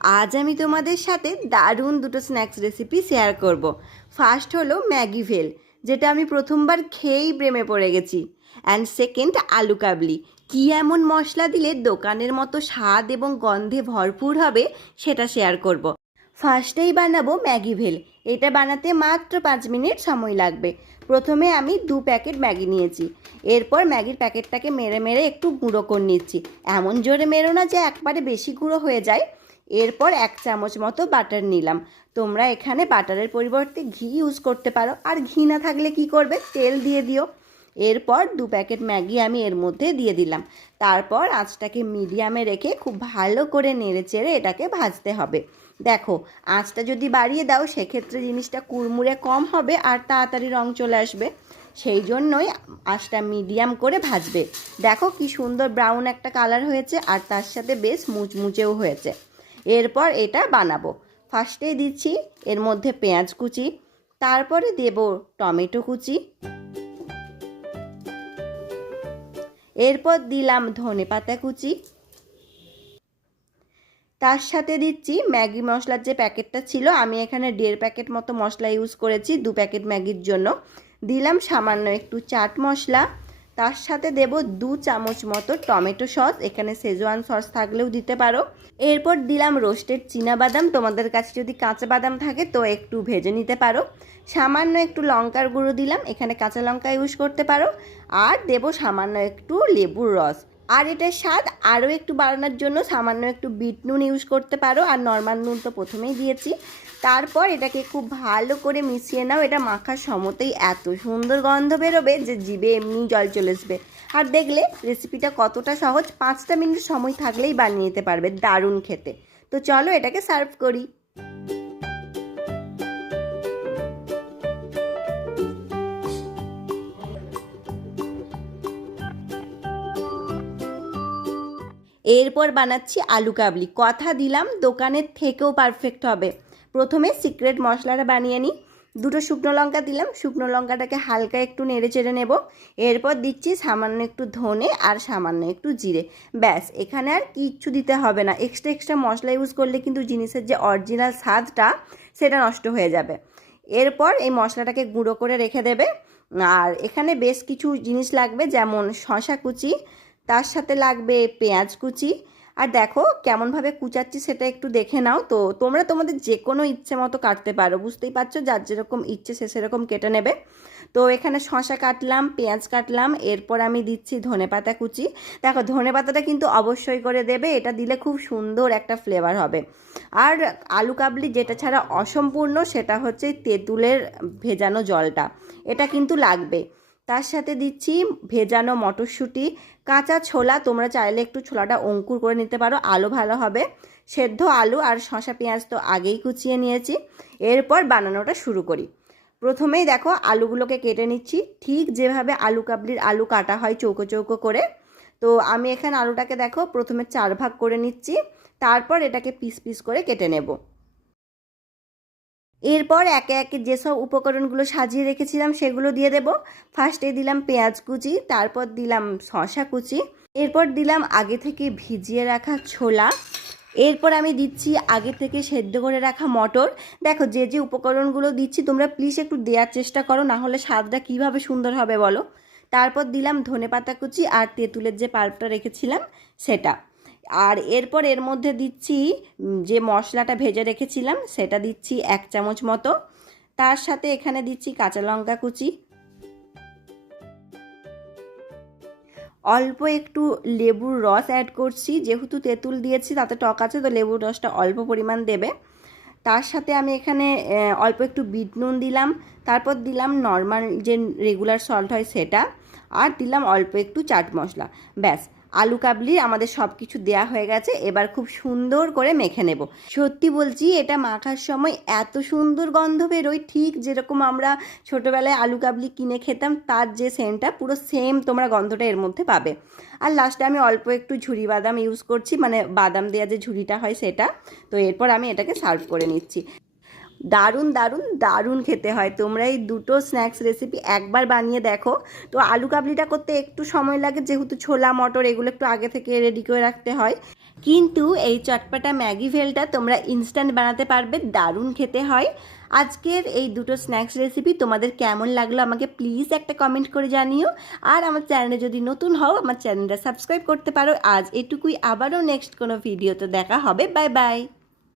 আজ আমি তোমাদের সাথে দারুণ দুটো স্ন্যাক্স রেসিপি শেয়ার করব। ফার্স্ট হলো ম্যাগি ভেল, যেটা আমি প্রথমবার খেয়েই প্রেমে পড়ে গেছি। অ্যান্ড সেকেন্ড আলু কাবলি। কী এমন মশলা দিলে দোকানের মতো স্বাদ এবং গন্ধে ভরপুর হবে সেটা শেয়ার করব। ফার্স্টেই বানাবো ম্যাগি ভেল। এটা বানাতে মাত্র 5 মিনিট সময় লাগবে। প্রথমে আমি 2 প্যাকেট ম্যাগি নিয়েছি। এরপর ম্যাগির প্যাকেটটাকে মেরে মেরে একটু গুঁড়ো করে নিচ্ছি। এমন জোরে মেরো না যে একবারে বেশি গুঁড়ো হয়ে যায়। এরপর 1 চামচ মতো বাটার নিলাম। তোমরা এখানে বাটারের পরিবর্তে ঘি ইউজ করতে পারো, আর ঘি না থাকলে কি করবে, তেল দিয়ে দিও। এরপর 2 প্যাকেট ম্যাগি আমি এর মধ্যে দিয়ে দিলাম। তারপর আঁচটাকে মিডিয়ামে রেখে খুব ভালো করে নেড়ে চেড়ে এটাকে ভাজতে হবে। দেখো, আঁচটা যদি বাড়িয়ে দাও সেক্ষেত্রে জিনিসটা কুড়মুড়ে কম হবে আর তাড়াতাড়ি রং চলে আসবে। সেই জন্যই আঁচটা মিডিয়াম করে ভাজবে। দেখো কি সুন্দর ব্রাউন একটা কালার হয়েছে, আর তার সাথে বেশ মুচমুচেও হয়েছে। এরপর এটা বানাবো। ফার্স্টেই দিচ্ছি এর মধ্যে পেঁয়াজ কুচি, তারপরে দেব টমেটো কুচি, এরপর দিলাম ধনেপাতা কুচি, তার সাথে দিচ্ছি ম্যাগি মশলার যে প্যাকেটটা ছিল, আমি এখানে 1.5 প্যাকেট মতো মশলা ইউজ করেছি 2 প্যাকেট ম্যাগির জন্য। দিলাম সামান্য একটু চাট মশলা, তার সাথে দেব 2 চামচ মতো টমেটো সস, এখানে শেজওয়ান সস থাকলেও দিতে পারো। এরপর দিলাম রোস্টেড চীনাবাদাম, তোমাদের কাছে যদি কাঁচা বাদাম থাকে তো একটু ভেজে নিতে পারো। সামান্য একটু লঙ্কার গুঁড়ো দিলাম, এখানে কাঁচা লঙ্কা ইউজ করতে পারো। আর দেব সামান্য একটু লেবুর রস। আর এটার স্বাদ আরও একটু বাড়ানোর জন্য সামান্য একটু বিট নুন ইউজ করতে পারো, আর নর্মাল নুন তো প্রথমেই দিয়েছি। তারপর এটাকে খুব ভালো করে মিশিয়ে নাও। এটা মাখার সময়তেই এত সুন্দর গন্ধ বেরোবে যে জিভে এমনি জল চলে আসবে। আর দেখলে রেসিপিটা কতটা সহজ, 5টা মিনিট সময় থাকলেই বানিয়ে নিতে পারবে, দারুণ খেতে। তো চলো এটাকে সার্ভ করি। এরপর বানাচ্ছি আলু কাবলি। কথা দিলাম দোকানের থেকেও পারফেক্ট হবে। প্রথমে সিক্রেট মশলাটা বানিয়ে নিই। 2টো শুকনো লঙ্কা দিলাম, শুকনো লঙ্কাটাকে হালকা একটু নেড়ে চেড়ে নেব। এরপর দিচ্ছি সামান্য একটু ধনে আর সামান্য একটু জিরে। ব্যাস, এখানে আর কিচ্ছু দিতে হবে না। এক্সট্রা মশলা ইউজ করলে কিন্তু জিনিসের যে অরিজিনাল স্বাদটা সেটা নষ্ট হয়ে যাবে। এরপর এই মশলাটাকে গুঁড়ো করে রেখে দেবে। আর এখানে বেশ কিছু জিনিস লাগবে, যেমন শসা কুচি, তার সাথে লাগবে পেঁয়াজ কুচি। আর দেখো কেমনভাবে কুচাচ্ছি সেটা একটু দেখে নাও। তো তোমরা তোমাদের যে কোনো ইচ্ছে মতো কাটতে পারো, বুঝতেই পারছো, যার যেরকম ইচ্ছে সে সেরকম কেটে নেবে। তো এখানে শসা কাটলাম, পেঁয়াজ কাটলাম, এরপর আমি দিচ্ছি ধনেপাতা কুচি। দেখো ধনেপাতাটা কিন্তু অবশ্যই করে দেবে, এটা দিলে খুব সুন্দর একটা ফ্লেভার হবে। আর আলু কাবলি যেটা ছাড়া অসম্পূর্ণ সেটা হচ্ছে তেঁতুলের ভেজানো জলটা, এটা কিন্তু লাগবে। তার সাথে দিচ্ছি ভেজানো মটরশুঁটি, কাঁচা ছোলা, তোমরা চাইলে একটু ছোলাটা অঙ্কুর করে নিতে পারো, আলো ভালো হবে। সেদ্ধ আলু আর শসা পেঁয়াজ তো আগেই কুচিয়ে নিয়েছি। এরপর বানানোটা শুরু করি। প্রথমেই দেখো আলুগুলোকে কেটে নিচ্ছি, ঠিক যেভাবে আলু কাবলির আলু কাটা হয় চৌকো চৌকো করে। তো আমি এখানে আলুটাকে দেখো প্রথমে 4 ভাগ করে নিচ্ছি, তারপর এটাকে পিস পিস করে কেটে নেব। এরপর একে একে যেসব উপকরণগুলো সাজিয়ে রেখেছিলাম সেগুলো দিয়ে দেব। ফার্স্টে দিলাম পেঁয়াজ কুচি, তারপর দিলাম শসা কুচি, এরপর দিলাম আগে থেকে ভিজিয়ে রাখা ছোলা, এরপর আমি দিচ্ছি আগে থেকে সেদ্ধ করে রাখা মটর। দেখো যে যে উপকরণগুলো দিচ্ছি তোমরা প্লিজ একটু দেওয়ার চেষ্টা করো, না হলে স্বাদটা কীভাবে সুন্দর হবে বলো। তারপর দিলাম ধনেপাতা কুচি আর তেঁতুলের যে পাল্পটা রেখেছিলাম সেটা। আর এরপর এর মধ্যে দিচ্ছি যে মশলাটা ভেজে রেখেছিলাম সেটা দিচ্ছি 1 চামচ মতো। তার সাথে এখানে দিচ্ছি কাঁচা লঙ্কা কুচি, অল্প একটু লেবুর রস অ্যাড করছি, যেহেতু তেঁতুল দিয়েছি তাতে টক আছে, তো লেবুর রসটা অল্প পরিমাণ দেবে। তার সাথে আমি এখানে অল্প একটু বিট নুন দিলাম, তারপর দিলাম নর্মাল যে রেগুলার সল্ট হয় সেটা, আর দিলাম অল্প একটু চাট মশলা। ব্যাস, আলু কাবলি আমাদের সব কিছু দেওয়া হয়ে গেছে। এবার খুব সুন্দর করে মেখে নেব। সত্যি বলছি, এটা মাখার সময় এত সুন্দর গন্ধ বেরোয়, ঠিক যেরকম আমরা ছোটোবেলায় আলু কাবলি কিনে খেতাম তার যে সেন্টটা, পুরো সেম তোমরা গন্ধটা এর মধ্যে পাবে। আর লাস্টে আমি অল্প একটু ঝুরি বাদাম ইউজ করছি, মানে বাদাম দেওয়া যে ঝুরিটা হয় সেটা। তো এরপর আমি এটাকে সার্ভ করে নিচ্ছি। দারুণ দারুণ দারুণ খেতে হয়। তোমরা এই দুটো স্ন্যাক্স রেসিপি একবার বানিয়ে দেখো। তো আলু কাবলিটা করতে একটু সময় লাগে, যেহেতু ছোলা মটর এগুলো একটু আগে থেকে রেডি করে রাখতে হয়। কিন্তু এই চটপাটা ম্যাগি ভেলটা তোমরা ইনস্ট্যান্ট বানাতে পারবে, দারুণ খেতে হয়। আজকের এই দুটো স্ন্যাক্স রেসিপি তোমাদের কেমন লাগলো আমাকে প্লিজ একটা কমেন্ট করে জানিও। আর আমার চ্যানেলে যদি নতুন হও আমার চ্যানেলটা সাবস্ক্রাইব করতে পারো। আজ এটুকুই, আবারও নেক্সট কোনো ভিডিওতে দেখা হবে। Bye bye.